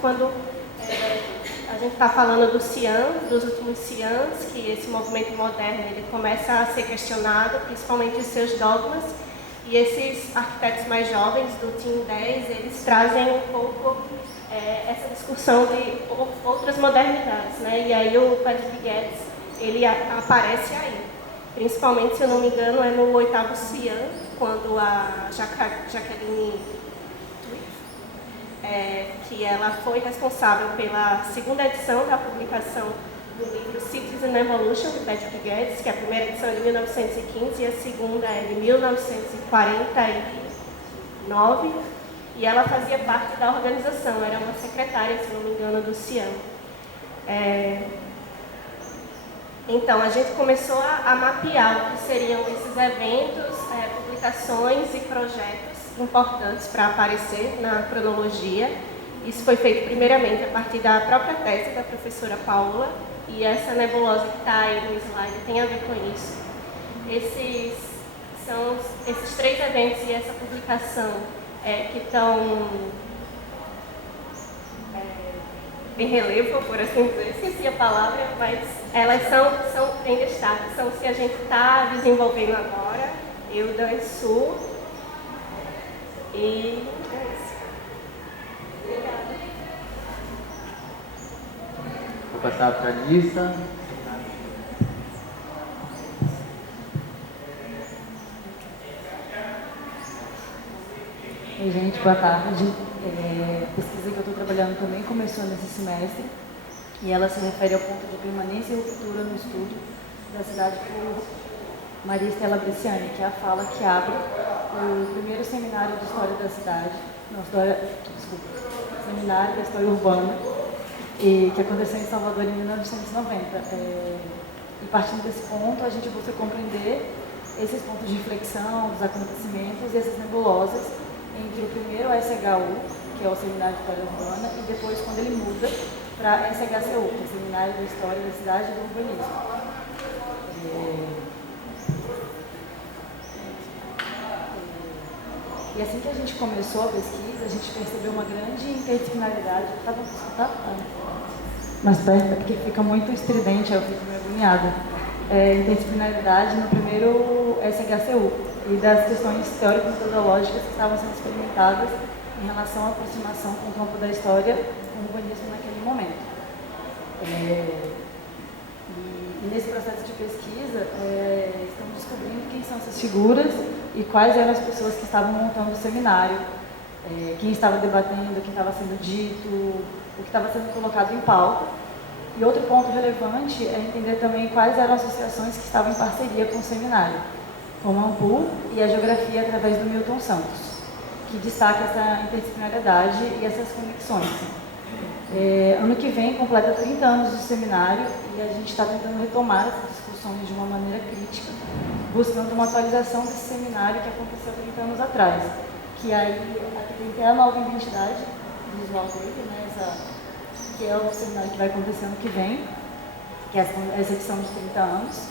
quando a gente está falando do Cian, dos últimos Cians, que esse movimento moderno ele começa a ser questionado, principalmente os seus dogmas, e esses arquitetos mais jovens do Team 10, eles trazem um pouco essa discussão de outras modernidades, né? E aí o Patrick Guedes, ele aparece aí. Principalmente, se eu não me engano, é no 8º Cian, quando a Jacqueline que ela foi responsável pela segunda edição da publicação do livro Cities in Evolution, de Patrick Guedes, que a primeira edição é de 1915 e a segunda é de 1949. E ela fazia parte da organização, era uma secretária, se não me engano, do CIAM. Então, a gente começou a mapear o que seriam esses eventos, publicações e projetos importantes para aparecer na cronologia. Isso foi feito primeiramente a partir da própria tese da professora Paula, e essa nebulosa que está aí no slide tem a ver com isso. Esses são esses 3 eventos e essa publicação que estão em relevo, por assim dizer, esqueci a palavra, mas elas são em destaque, são os que a gente está desenvolvendo agora, eu, Dan e Su. E é isso. Obrigada. Vou passar para a lista. Oi, gente, boa tarde. A pesquisa que eu estou trabalhando também começou nesse semestre e ela se refere ao ponto de permanência e ruptura no estudo da cidade por Maria Estela Bresciani, que é a fala que abre o primeiro seminário de História da Cidade, Seminário da História Urbana, que aconteceu em Salvador em 1990. E partindo desse ponto, a gente busca compreender esses pontos de inflexão, dos acontecimentos e essas nebulosas entre o primeiro SHU, que é o Seminário de História Urbana, e depois quando ele muda para SHCU, que é o Seminário da História da Cidade e do Urbanismo. E assim que a gente começou a pesquisa, a gente percebeu uma grande interdisciplinaridade. Tá bom, tá? Mais perto, porque fica muito estridente, aí eu fico meio agoniada. Interdisciplinaridade no primeiro SHCU e das questões teórico-metodológicas que estavam sendo experimentadas em relação à aproximação com o campo da história com o urbanismo naquele momento. E nesse processo de pesquisa, estamos descobrindo quem são essas figuras e quais eram as pessoas que estavam montando o seminário, quem estava debatendo, o que estava sendo dito, o que estava sendo colocado em pauta. E outro ponto relevante é entender também quais eram as associações que estavam em parceria com o seminário, como a AMPU e a Geografia através do Milton Santos, que destaca essa interdisciplinariedade e essas conexões. Ano que vem completa 30 anos do seminário e a gente está tentando retomar essas discussões de uma maneira crítica, buscando uma atualização desse seminário que aconteceu 30 anos atrás, que aí aqui tem até a nova identidade visual dele, né, que é o seminário que vai acontecer ano que vem, que é essa edição de 30 anos.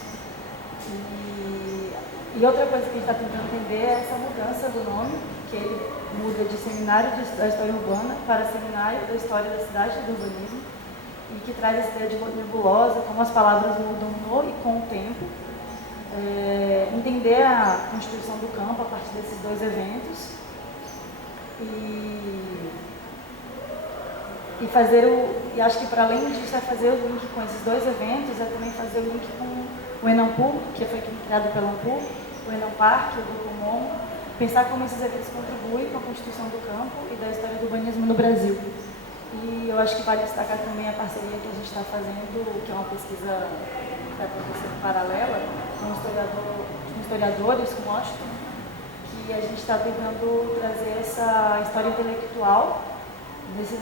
E outra coisa que a gente está tentando entender é essa mudança do nome, que ele muda de Seminário da História Urbana para Seminário da História da Cidade e do Urbanismo, e que traz essa ideia de nebulosa, como as palavras mudam no e com o tempo. Entender a constituição do campo a partir desses 2 eventos e acho que para além disso é fazer o link com esses 2 eventos, é também fazer o link com o Enampu, que foi criado pela Ampu, o Enampark, o Grupo MON, pensar como esses eventos contribuem com a constituição do campo e da história do urbanismo no Brasil. E eu acho que vale destacar também a parceria que a gente está fazendo, que é uma pesquisa que está acontecendo paralela, com historiadores, com Washington, que a gente está tentando trazer essa história intelectual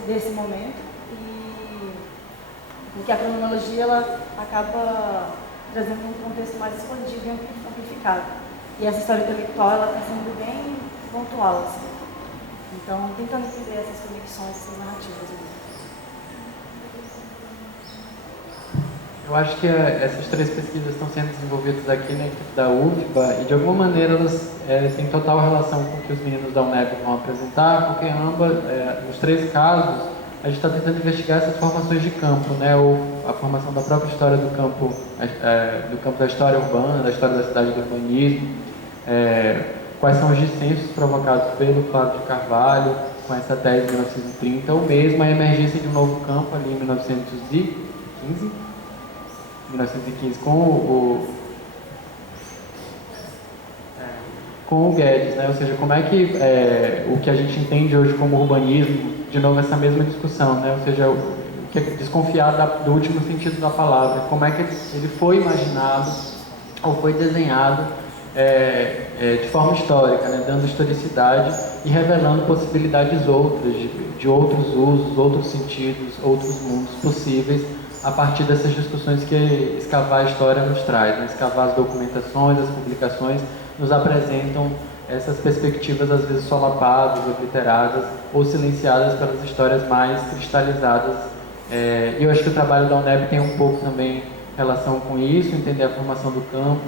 desse momento e porque a cronologia ela acaba trazendo um contexto mais expandido e amplificado. E essa história intelectual ela está sendo bem pontual, assim. Então, tentando entender essas conexões, essas narrativas. Eu acho que essas 3 pesquisas estão sendo desenvolvidas aqui na equipe da UFBA e de alguma maneira elas têm total relação com o que os meninos da UNEB vão apresentar, porque ambas, nos 3 casos, a gente está tentando investigar essas formações de campo, né, ou a formação da própria história do campo da história urbana, da história da cidade do urbanismo, quais são os dissensos provocados pelo Flávio de Carvalho com essa tese de 1930, ou mesmo a emergência de um novo campo ali em 1915 com o Guedes, né? Ou seja, como é que o que a gente entende hoje como urbanismo, de novo essa mesma discussão, né? Ou seja, o que é desconfiar do último sentido da palavra, como é que ele foi imaginado ou foi desenhado de forma histórica, né? Dando historicidade e revelando possibilidades outras, de outros usos, outros sentidos, outros mundos possíveis, a partir dessas discussões que escavar a história nos traz, né? Escavar as documentações, as publicações, nos apresentam essas perspectivas às vezes solapadas, obliteradas ou silenciadas pelas histórias mais cristalizadas. E eu acho que o trabalho da UNEB tem um pouco também relação com isso, entender a formação do campo,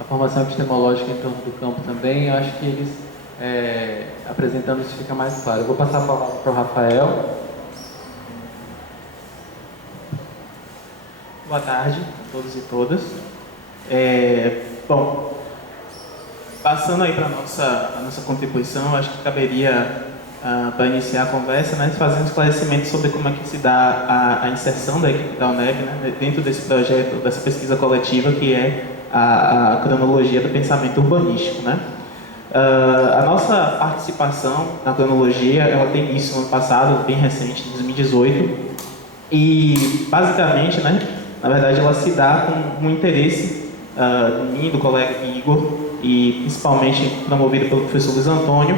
a formação epistemológica em torno do campo também. Eu acho que eles, apresentando isso, fica mais claro. Eu vou passar a palavra para o Rafael. Boa tarde a todos e todas. Bom, passando aí para a nossa contribuição, acho que caberia, para iniciar a conversa, né, fazer um esclarecimento sobre como é que se dá a inserção da equipe da UNEB, né, dentro desse projeto, dessa pesquisa coletiva, que é a cronologia do pensamento urbanístico, né? A nossa participação na cronologia, ela tem início no ano passado, bem recente, 2018, e basicamente, né, na verdade, ela se dá com um interesse do mim, do colega Igor, e principalmente promovido pelo professor Luiz Antônio,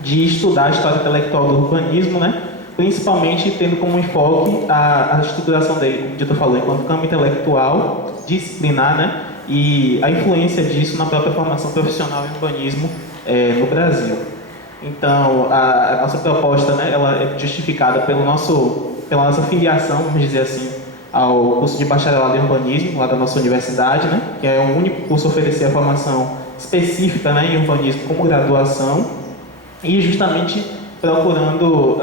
de estudar a história intelectual do urbanismo, né, principalmente tendo como enfoque a estruturação dele, como o Dito falou, enquanto campo intelectual, disciplinar, né, e a influência disso na própria formação profissional em urbanismo no Brasil. Então, a nossa proposta, né, ela é justificada pela nossa filiação, vamos dizer assim, ao curso de bacharelado em urbanismo, lá da nossa universidade, né, que é o único curso a oferecer a formação específica, né, em urbanismo como graduação, e justamente procurando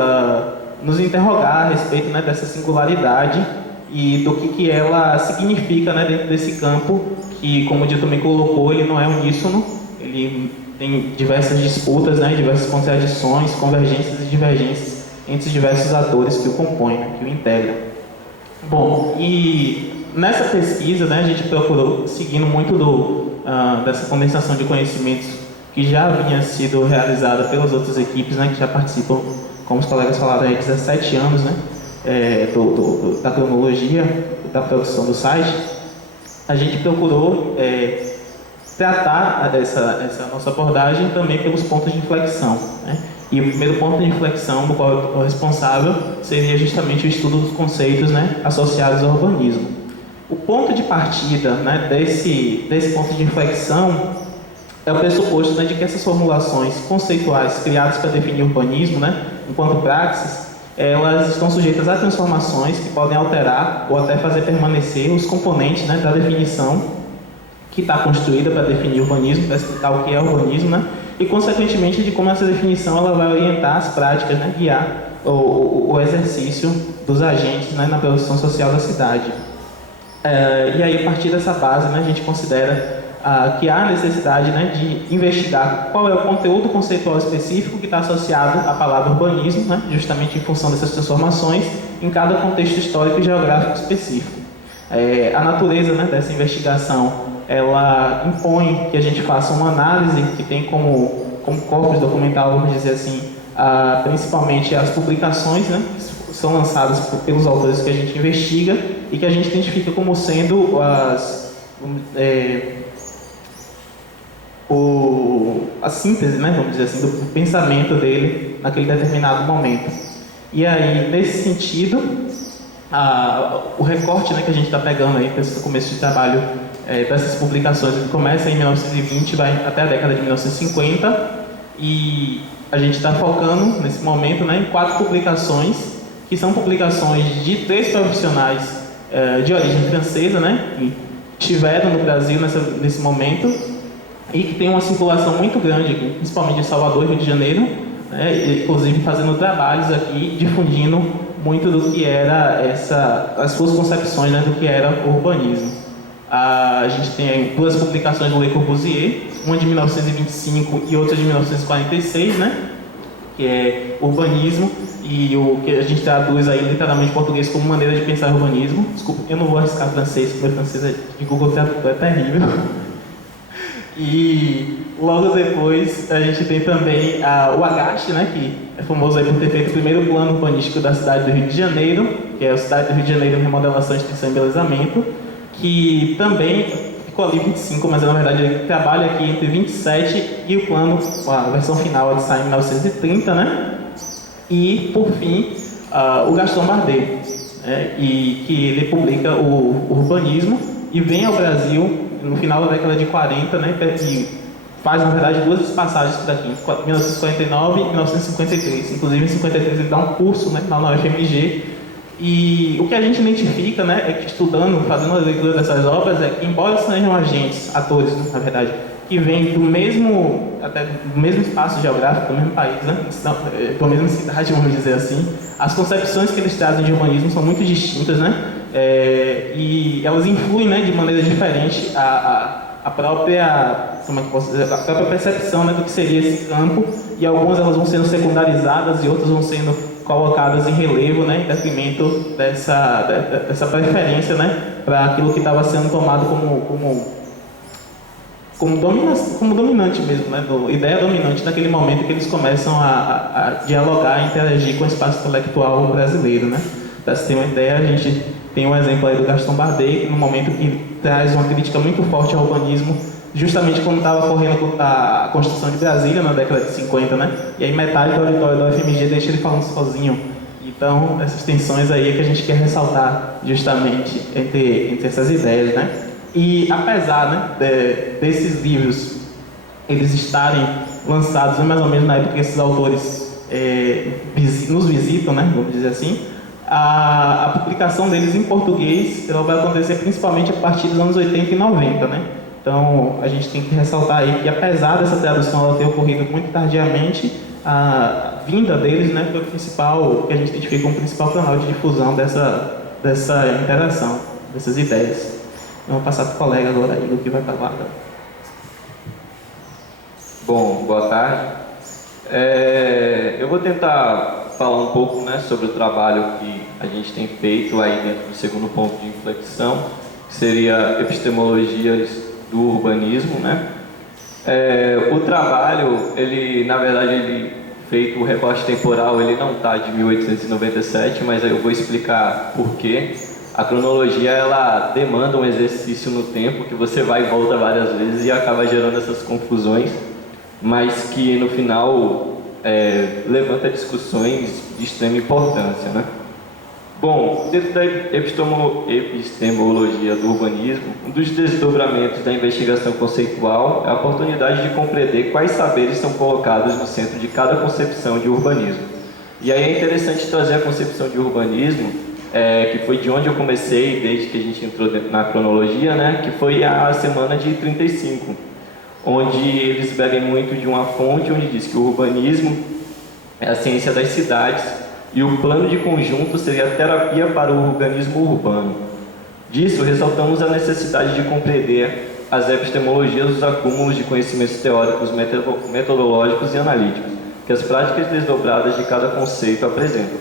nos interrogar a respeito, né, dessa singularidade e do que ela significa, né, dentro desse campo, que, como o Dito também colocou, ele não é uníssono, ele tem diversas disputas, né, diversas contradições, convergências e divergências entre os diversos atores que o compõem, né, que o integram. Bom, e nessa pesquisa, né, a gente procurou, seguindo muito dessa condensação de conhecimentos que já havia sido realizada pelas outras equipes, né, que já participam, como os colegas falaram, há 17 anos, né, da cronologia, da produção do site. A gente procurou tratar essa nossa abordagem também pelos pontos de inflexão, né? E o primeiro ponto de inflexão do qual eu estou responsável seria justamente o estudo dos conceitos, né, associados ao urbanismo. O ponto de partida, né, desse ponto de inflexão é o pressuposto, né, de que essas formulações conceituais criadas para definir urbanismo, né, enquanto praxis, elas estão sujeitas a transformações que podem alterar ou até fazer permanecer os componentes, né, da definição que está construída para definir urbanismo, para explicar o que é urbanismo, né, e, consequentemente, de como essa definição ela vai orientar as práticas, né, guiar o exercício dos agentes, né, na produção social da cidade. E aí, a partir dessa base, né, a gente considera que há necessidade, né, de investigar qual é o conteúdo conceitual específico que está associado à palavra urbanismo, né, justamente em função dessas transformações, em cada contexto histórico e geográfico específico. A natureza, né, dessa investigação ela impõe que a gente faça uma análise que tem como corpus documental, vamos dizer assim, principalmente as publicações, né, que são lançadas pelos autores que a gente investiga e que a gente identifica como sendo a síntese, né, vamos dizer assim, do pensamento dele naquele determinado momento. E aí, nesse sentido, o recorte, né, que a gente está pegando aí para esse começo de trabalho dessas publicações, ele começa em 1920, vai até a década de 1950, e a gente está focando nesse momento, né, em 4 publicações, que são publicações de 3 profissionais de origem francesa, né, que estiveram no Brasil nesse momento e que tem uma circulação muito grande aqui, principalmente em Salvador e Rio de Janeiro, né, inclusive fazendo trabalhos aqui, difundindo muito do que era as suas concepções, né, do que era o urbanismo. A gente tem duas publicações do Le Corbusier, uma de 1925 e outra de 1946, né, que é Urbanismo, e o que a gente traduz aí literalmente em português como maneira de pensar urbanismo. Desculpa, eu não vou arriscar francês, porque meu francês de Google Tradutor é terrível. E logo depois a gente tem também o Agache, né, que é famoso aí por ter feito o primeiro plano urbanístico da cidade do Rio de Janeiro, que é a cidade do Rio de Janeiro Remodelação, Extensão e Embelezamento, que também ficou ali 25, mas na verdade ele trabalha aqui entre 27 e o plano, a versão final de sai em 1930, né? E, por fim, o Gaston Bardet, e que ele publica o Urbanismo e vem ao Brasil no final da década de 40, né? E faz, na verdade, duas passagens por aqui, 1949 e 1953. Inclusive, em 53 ele dá um curso, né, lá na UFMG. E o que a gente identifica, né, é que estudando, fazendo a leitura dessas obras, é que, embora sejam agentes, atores, né, na verdade, que vêm do mesmo espaço geográfico, do mesmo país, né, da mesma cidade, vamos dizer assim, as concepções que eles trazem de urbanismo são muito distintas, né, e elas influem, né, de maneira diferente a própria, como é que posso dizer, a própria percepção, né, do que seria esse campo, e algumas elas vão sendo secundarizadas e outras vão sendo colocadas em relevo, né, em detrimento dessa preferência, né, para aquilo que estava sendo tomado como dominante mesmo, né, ideia dominante naquele momento que eles começam a dialogar, a interagir com o espaço intelectual brasileiro, né. Para se ter uma ideia, a gente tem um exemplo aí do Gaston Bardet, que no momento que traz uma crítica muito forte ao urbanismo, justamente quando estava ocorrendo a construção de Brasília na década de 50, né? E aí metade do auditório da UFMG deixa ele falando sozinho. Então, essas tensões aí é que a gente quer ressaltar justamente entre essas ideias, né? E apesar, né, desses livros eles estarem lançados mais ou menos na época que esses autores nos visitam, né, vamos dizer assim, a publicação deles em português ela vai acontecer principalmente a partir dos anos 80 e 90, né? Então, a gente tem que ressaltar aí que, apesar dessa tradução ela ter ocorrido muito tardiamente, a vinda deles, né, foi o principal, que a gente identifica como principal canal de difusão dessa interação, dessas ideias. Eu vou passar para o colega agora aí, do que vai falar. Bom, boa tarde. Eu vou tentar falar um pouco, né, sobre o trabalho que a gente tem feito aí dentro do segundo ponto de inflexão, que seria epistemologias do urbanismo, né? O trabalho, ele, na verdade, ele feito o recorte temporal, ele não está de 1897, mas eu vou explicar por quê. A cronologia, ela demanda um exercício no tempo, que você vai e volta várias vezes e acaba gerando essas confusões, mas que no final levanta discussões de extrema importância, né? Bom, dentro da epistemologia do urbanismo, um dos desdobramentos da investigação conceitual é a oportunidade de compreender quais saberes são colocados no centro de cada concepção de urbanismo. E aí é interessante trazer a concepção de urbanismo, que foi de onde eu comecei, desde que a gente entrou na cronologia, né, que foi a semana de 35, onde eles bebem muito de uma fonte onde diz que o urbanismo é a ciência das cidades, e o plano de conjunto seria a terapia para o organismo urbano. Disso, ressaltamos a necessidade de compreender as epistemologias dos acúmulos de conhecimentos teóricos, metodológicos e analíticos, que as práticas desdobradas de cada conceito apresentam.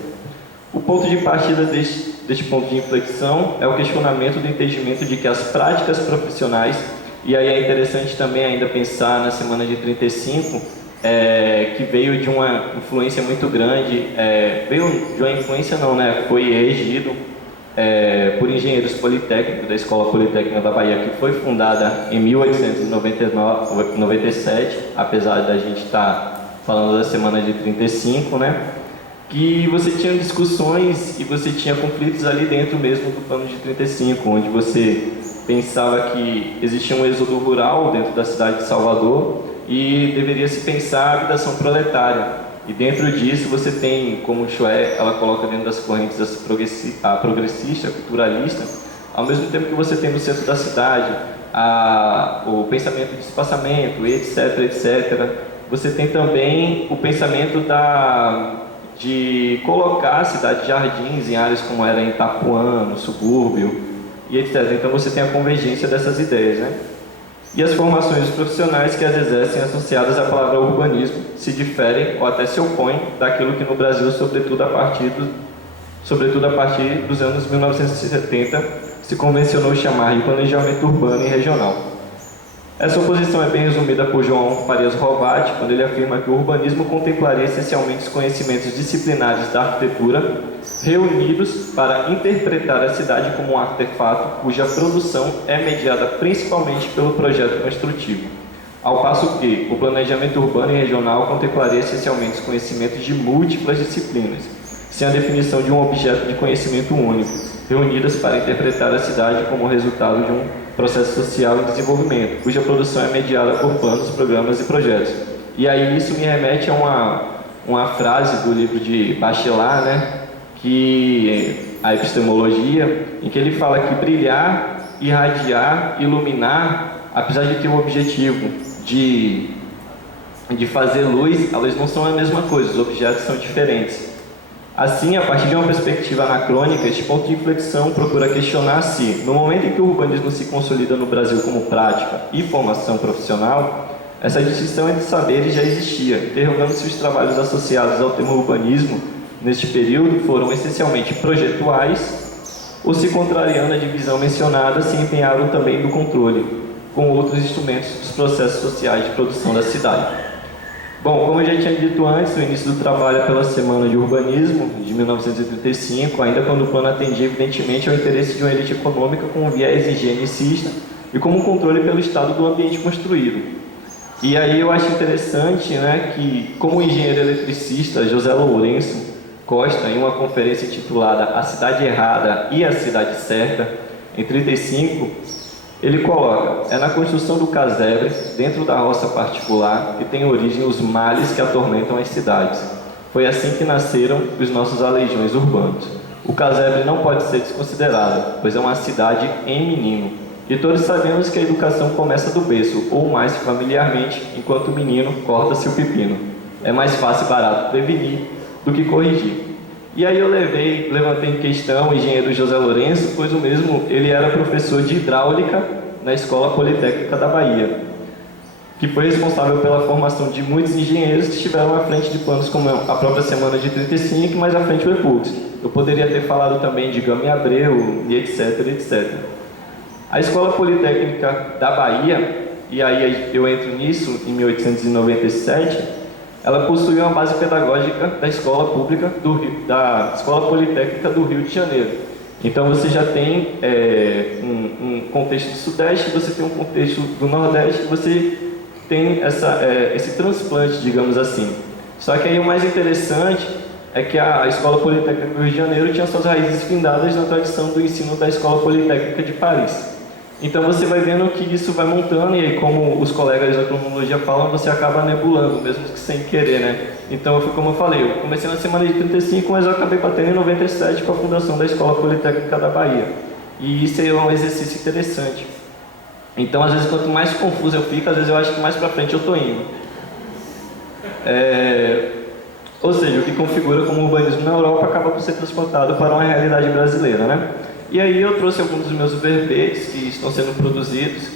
O ponto de partida deste ponto de inflexão é o questionamento do entendimento de que as práticas profissionais, e aí é interessante também ainda pensar na semana de 35, que veio de uma influência muito grande, veio de uma influência não, né? Foi regido por engenheiros politécnicos da Escola Politécnica da Bahia, que foi fundada em 1897, apesar da gente estar falando da semana de 35, né? Que você tinha discussões e você tinha conflitos ali dentro mesmo do plano de 35, onde você pensava que existia um êxodo rural dentro da cidade de Salvador, e deveria se pensar a habitação proletária. E dentro disso você tem, como o Choé, ela coloca dentro das correntes a progressista, a culturalista, ao mesmo tempo que você tem no centro da cidade o pensamento de espaçamento, etc, etc. Você tem também o pensamento de colocar cidades-jardins em áreas como era em Itapuã, no subúrbio, e etc. Então você tem a convergência dessas ideias, né? E as formações profissionais que as exercem associadas à palavra urbanismo se diferem ou até se opõem daquilo que no Brasil, sobretudo a partir dos anos 1970, se convencionou chamar de planejamento urbano e regional. Essa oposição é bem resumida por João Farias Rovati, quando ele afirma que o urbanismo contemplaria essencialmente os conhecimentos disciplinares da arquitetura, reunidos para interpretar a cidade como um artefato cuja produção é mediada principalmente pelo projeto construtivo, ao passo que o planejamento urbano e regional contemplaria essencialmente os conhecimentos de múltiplas disciplinas, sem a definição de um objeto de conhecimento único, reunidas para interpretar a cidade como resultado de um processo social em desenvolvimento, cuja produção é mediada por planos, programas e projetos. E aí isso me remete a uma frase do livro de Bachelard, né, que a epistemologia, em que ele fala que brilhar, irradiar, iluminar, apesar de ter o objetivo de fazer luz, elas não são a mesma coisa, os objetos são diferentes. Assim, a partir de uma perspectiva anacrônica, este ponto de inflexão procura questionar se, no momento em que o urbanismo se consolida no Brasil como prática e formação profissional, essa distinção entre saberes já existia, interrogando se os trabalhos associados ao termo urbanismo, neste período, foram essencialmente projetuais ou, se contrariando a divisão mencionada, se empenharam também no controle, com outros instrumentos dos processos sociais de produção da cidade. Bom, como eu já tinha dito antes, o início do trabalho é pela Semana de Urbanismo, de 1935, ainda quando o plano atendia evidentemente ao interesse de uma elite econômica com um viés higienicista e como um controle pelo estado do ambiente construído. E aí eu acho interessante, né, que como o engenheiro eletricista José Lourenço Costa, em uma conferência intitulada A Cidade Errada e a Cidade Certa, em 1935, ele coloca: é na construção do casebre, dentro da roça particular, que tem origem os males que atormentam as cidades. Foi assim que nasceram os nossos aleijões urbanos. O casebre não pode ser desconsiderado, pois é uma cidade em menino. E todos sabemos que a educação começa do berço, ou mais familiarmente, enquanto o menino corta-se o pepino. É mais fácil e barato prevenir do que corrigir. E aí eu levantei em questão o engenheiro José Lourenço, pois o mesmo, ele era professor de hidráulica na Escola Politécnica da Bahia, que foi responsável pela formação de muitos engenheiros que estiveram à frente de planos como a própria Semana de 35 e mais à frente o EPUX. Eu poderia ter falado também de Gama e Abreu, e etc, etc. A Escola Politécnica da Bahia, e aí eu entro nisso em 1897, ela possui uma base pedagógica da Escola Pública da Escola Politécnica do Rio de Janeiro. Então você já tem um contexto do Sudeste, você tem um contexto do Nordeste, você tem esse transplante, digamos assim. Só que aí o mais interessante é que a Escola Politécnica do Rio de Janeiro tinha suas raízes findadas na tradição do ensino da Escola Politécnica de Paris. Então você vai vendo que isso vai montando, e aí, como os colegas da cronologia falam, você acaba nebulando, mesmo que sem querer, né? Então, como eu falei, eu comecei na Semana de 35, mas eu acabei batendo em 97 com a fundação da Escola Politécnica da Bahia. E isso é um exercício interessante. Então, às vezes, quanto mais confuso eu fico, às vezes eu acho que mais pra frente eu tô indo. Ou seja, o que configura como urbanismo na Europa acaba por ser transportado para uma realidade brasileira, né? E aí eu trouxe alguns dos meus verbetes que estão sendo produzidos,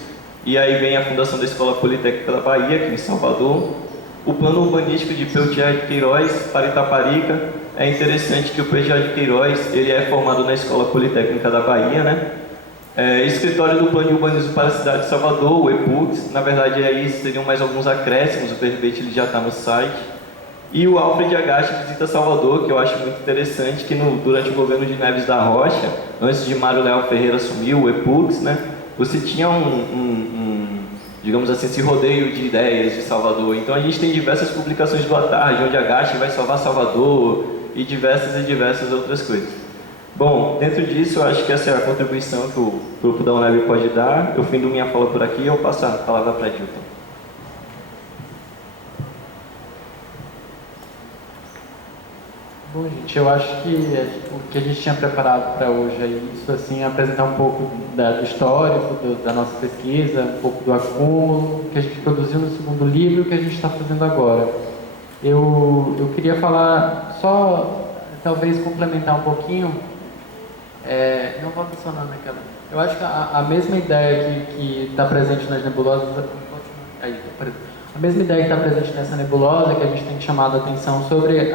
e aí vem a fundação da Escola Politécnica da Bahia, aqui em Salvador, o plano urbanístico de Peltier de Queiroz para Itaparica. É interessante que o Peltier de Queiroz, ele é formado na Escola Politécnica da Bahia, né? Escritório do Plano de Urbanismo para a cidade de Salvador, o EPUX, na verdade aí seriam mais alguns acréscimos, o verbete ele já está no site. E o Alfred Agache visita Salvador, que eu acho muito interessante, que durante o governo de Neves da Rocha, antes de Mário Leal Ferreira assumir o EPUX, né, você tinha digamos assim, esse rodeio de ideias de Salvador. Então a gente tem diversas publicações do À Tarde, onde Agache vai salvar Salvador, e diversas outras coisas. Bom, dentro disso eu acho que essa é a contribuição que o grupo da UNEB pode dar. Eu findo minha fala por aqui e eu passo a palavra para a Dilton. Bom, gente, eu acho que o que a gente tinha preparado para hoje é isso, assim, apresentar um pouco do histórico, da nossa pesquisa, um pouco do acúmulo que a gente produziu no segundo livro e o que a gente está fazendo agora. Eu queria falar só talvez complementar um pouquinho, não volta só não naquela. Eu acho que a mesma ideia que está presente nas nebulosas, a mesma ideia que está presente nessa nebulosa, que a gente tem chamado a atenção sobre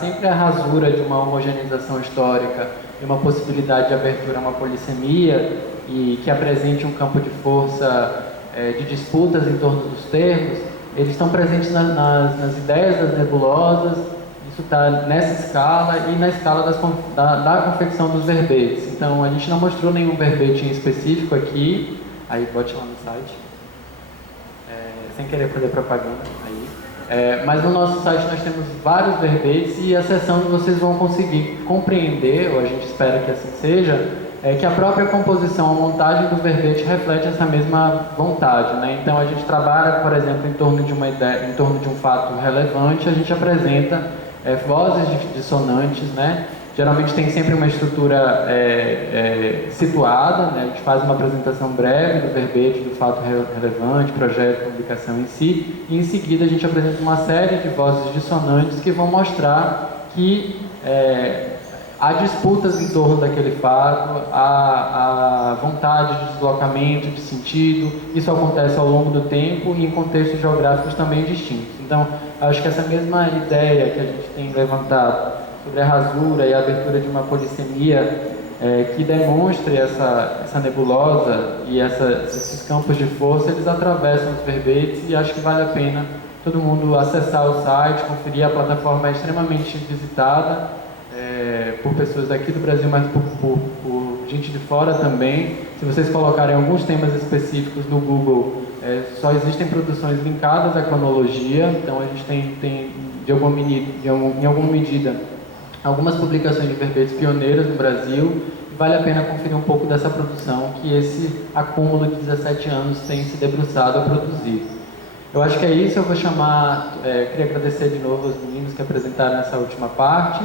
sempre a rasura de uma homogeneização histórica e uma possibilidade de abertura a uma polissemia, e que apresente um campo de força de disputas em torno dos termos, eles estão presentes nas ideias das nebulosas. Isso está nessa escala e na escala da confecção dos verbetes. Então, a gente não mostrou nenhum verbete em específico aqui. Aí, bote lá no site. Sem querer fazer propaganda. Aí. Mas no nosso site nós temos vários verbetes e acessando vocês vão conseguir compreender, ou a gente espera que assim seja, que a própria composição, a montagem do verbete reflete essa mesma vontade, né? Então, a gente trabalha, por exemplo, em torno de uma ideia, em torno de um fato relevante, a gente apresenta vozes dissonantes, né? Geralmente tem sempre uma estrutura situada, né? A gente faz uma apresentação breve do verbete, do fato relevante, projeto, publicação em si, e em seguida a gente apresenta uma série de vozes dissonantes que vão mostrar que há disputas em torno daquele fato, há vontade de deslocamento, de sentido. Isso acontece ao longo do tempo e em contextos geográficos também distintos. Então, acho que essa mesma ideia que a gente tem levantado sobre a rasura e a abertura de uma polissemia que demonstre essa nebulosa e esses campos de força, eles atravessam os verbetes, e acho que vale a pena todo mundo acessar o site, conferir. A plataforma é extremamente visitada por pessoas daqui do Brasil, mas por gente de fora também. Se vocês colocarem alguns temas específicos no Google, só existem produções linkadas à cronologia. Então a gente tem em alguma medida, algumas publicações de verbetes pioneiras no Brasil, e vale a pena conferir um pouco dessa produção que esse acúmulo de 17 anos tem se debruçado a produzir. Eu acho que é isso. Eu vou chamar, queria agradecer de novo aos meninos que apresentaram essa última parte,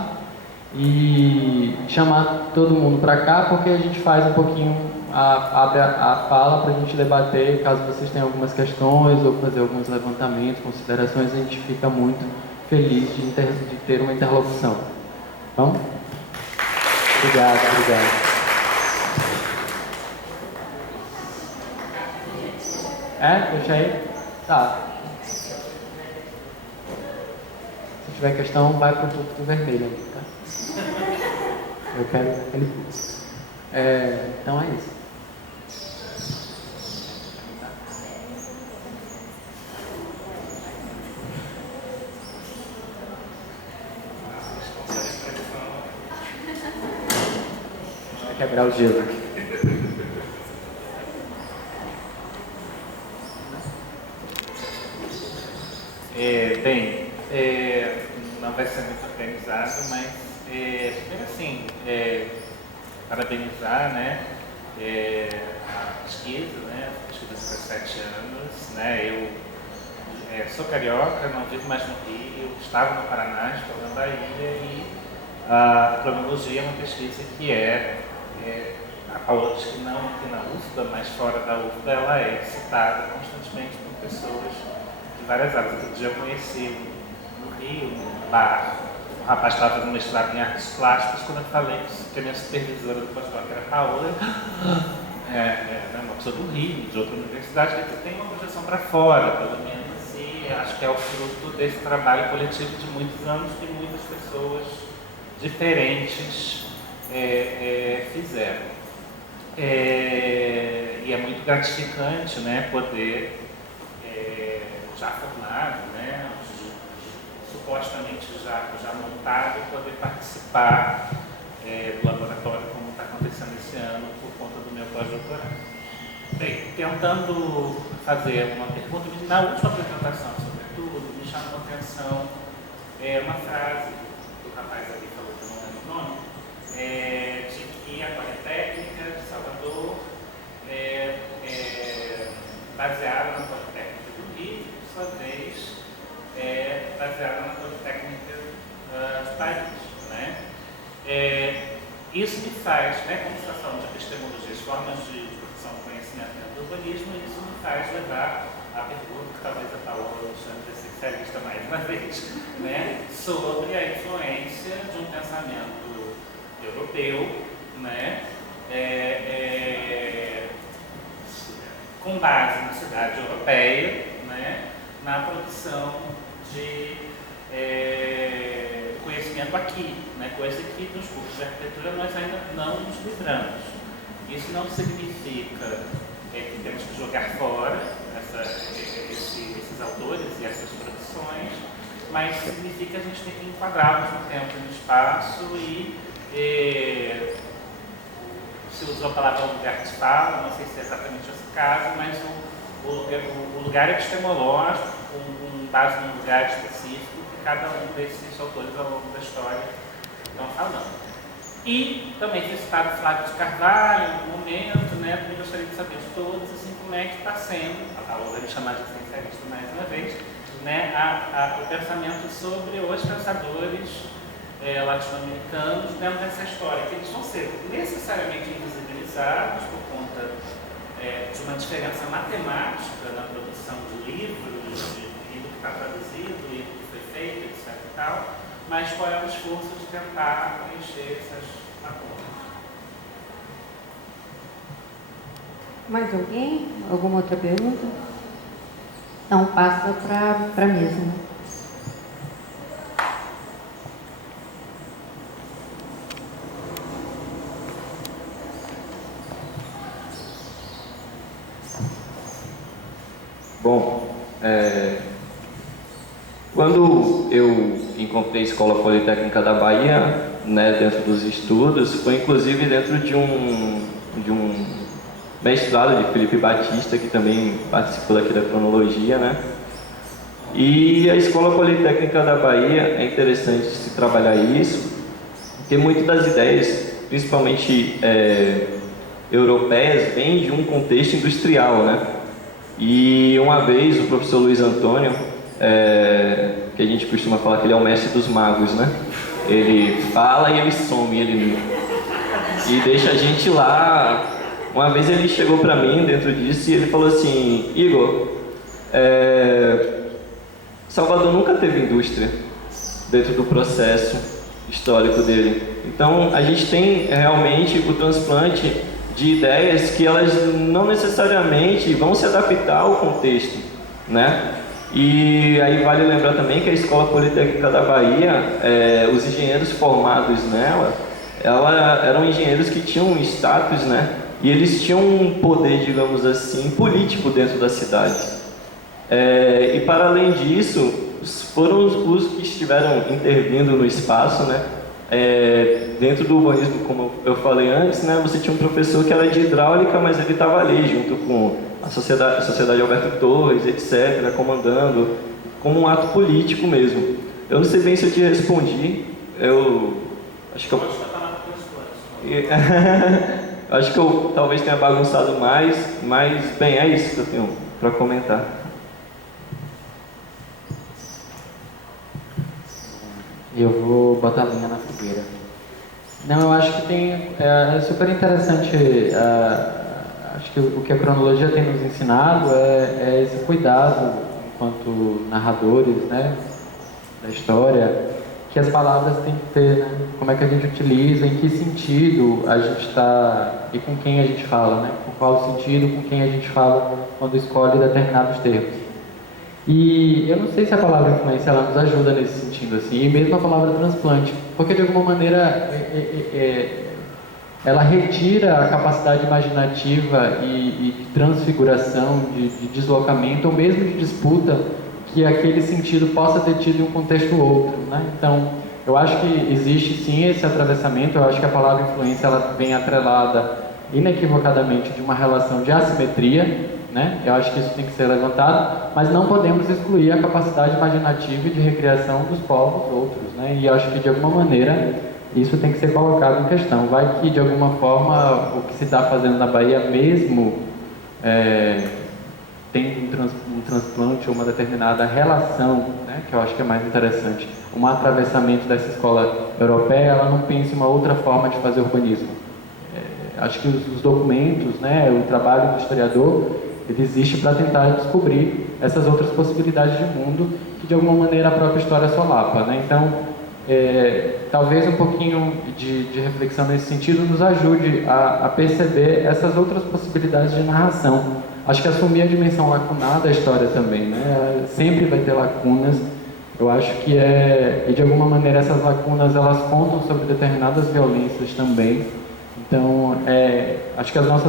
e chamar todo mundo para cá, porque a gente faz um pouquinho, abre a fala para a gente debater. Caso vocês tenham algumas questões ou fazer alguns levantamentos, considerações, a gente fica muito feliz de ter uma interlocução. Vamos? Obrigado. Deixa aí? Tá. Se tiver questão, vai para o púlpito vermelho ali, tá? Eu quero aquele curso. Então é isso. Vai quebrar o gelo aqui. Não vai ser muito organizado, mas primeiro assim, parabenizar, né, a pesquisa, né, a pesquisa há 17 anos, né. Eu sou carioca, não vivo mais no Rio, estava no Paraná, estou na Bahia, e a cronologia é uma pesquisa que a Paula diz que na UFBA, mas fora da UFBA ela é citada constantemente por pessoas de várias áreas. Outro dia eu conheci no Rio, num bar, um rapaz estava fazendo mestrado em artes plásticas. Quando eu falei que a minha supervisora do pós-doc era a Paola, uma pessoa do Rio, de outra universidade, que tem uma projeção para fora, pelo menos, e acho que é o fruto desse trabalho coletivo de muitos anos que muitas pessoas diferentes fizeram. E é muito gratificante, né, poder, já formado, né, supostamente já montado, poder participar do laboratório como está acontecendo esse ano por conta do meu pós-doutorado. Bem, tentando fazer uma pergunta, na última apresentação, sobretudo, me chamou a atenção uma frase do rapaz ali, falou que eu não lembro o nome, de que a Politécnica de Salvador baseada na Politécnica do Rio, por sua vez, baseada na Politécnica de Paris, né? Isso me faz, né, como estação de epistemologia, formas de produção do conhecimento do urbanismo, isso me faz levar a pergunta que talvez a Paola chame de especialista mais uma vez, né, sobre a influência de um pensamento europeu, né, com base na cidade europeia, né, na produção de conhecimento aqui, né, coisa que nos cursos de arquitetura nós ainda não nos livramos. Isso não significa que temos que jogar fora esses autores e essas produções, mas significa que a gente tem que enquadrá-los no tempo e no espaço e se usou a palavra lugar de fala, não sei se é exatamente esse caso, mas o lugar epistemológico, com base num lugar específico que cada um desses autores ao longo da história estão falando. E também foi citado Flávio de Carvalho em algum momento, né? Também gostaria de saber de todos, assim, como é que está sendo, a Paola vai me chamar de essencialista mais uma vez, né? O pensamento sobre os pensadores latino-americanos dentro dessa história, que eles vão ser necessariamente invisibilizados por conta de uma diferença matemática na produção de livros, de livro que está traduzido, livro que foi feito, etc. e tal, mas qual é o esforço de tentar preencher essas lacunas? Mais alguém? Alguma outra pergunta? Então passa para a mesa. Né? Bom, quando eu encontrei a Escola Politécnica da Bahia, né, dentro dos estudos, foi inclusive dentro de um mestrado de Felipe Batista, que também participou daqui da cronologia, né? E a Escola Politécnica da Bahia, é interessante se trabalhar isso, porque muitas das ideias, principalmente europeias, vêm de um contexto industrial, né? E uma vez o professor Luiz Antônio, que a gente costuma falar que ele é o mestre dos magos, né? Ele fala e ele some, e deixa a gente lá. Uma vez ele chegou para mim dentro disso e ele falou assim: Igor, Salvador nunca teve indústria dentro do processo histórico dele. Então a gente tem realmente o transplante de ideias que elas não necessariamente vão se adaptar ao contexto, né? E aí vale lembrar também que a Escola Politécnica da Bahia, os engenheiros formados nela, eram engenheiros que tinham um status, né? E eles tinham um poder, digamos assim, político dentro da cidade. E para além disso, foram os que estiveram intervindo no espaço, né? Dentro do urbanismo, como eu falei antes, né? Você tinha um professor que era de hidráulica, mas ele estava ali junto com a Sociedade Alberto Torres, etc., comandando, como um ato político mesmo. Eu não sei bem se eu te respondi, acho que acho que eu talvez tenha bagunçado mais, mas, bem, é isso que eu tenho para comentar. Eu vou botar a linha na fogueira. Não, eu acho que é super interessante, acho que o que a cronologia tem nos ensinado é esse cuidado, enquanto narradores, né, da história, que as palavras têm que ter, né? Como é que a gente utiliza, em que sentido a gente está e com quem a gente fala, né? Com qual sentido, com quem a gente fala quando escolhe determinados termos. E eu não sei se a palavra influência ela nos ajuda nesse sentido, assim, e mesmo a palavra transplante, porque de alguma maneira ela retira a capacidade imaginativa e de transfiguração, de deslocamento ou mesmo de disputa que aquele sentido possa ter tido em um contexto ou outro, né? Então, eu acho que existe sim esse atravessamento. Eu acho que a palavra influência ela vem atrelada inequivocadamente de uma relação de assimetria, né? Eu acho que isso tem que ser levantado, mas não podemos excluir a capacidade imaginativa e de recriação dos povos outros, né? E eu acho que de alguma maneira isso tem que ser colocado em questão. Vai que de alguma forma o que se está fazendo na Bahia mesmo tem um transplante ou uma determinada relação, né, que eu acho que é mais interessante. Um atravessamento dessa escola europeia, ela não pensa em uma outra forma de fazer urbanismo. Acho que os documentos, né, o trabalho do historiador, ele existe para tentar descobrir essas outras possibilidades de mundo que de alguma maneira a própria história solapa, né? Então, talvez um pouquinho de reflexão nesse sentido nos ajude a perceber essas outras possibilidades de narração. Acho que assumir a dimensão lacunada da história também, né? Sempre vai ter lacunas. Eu acho que e de alguma maneira essas lacunas elas contam sobre determinadas violências também. Então, acho que as nossas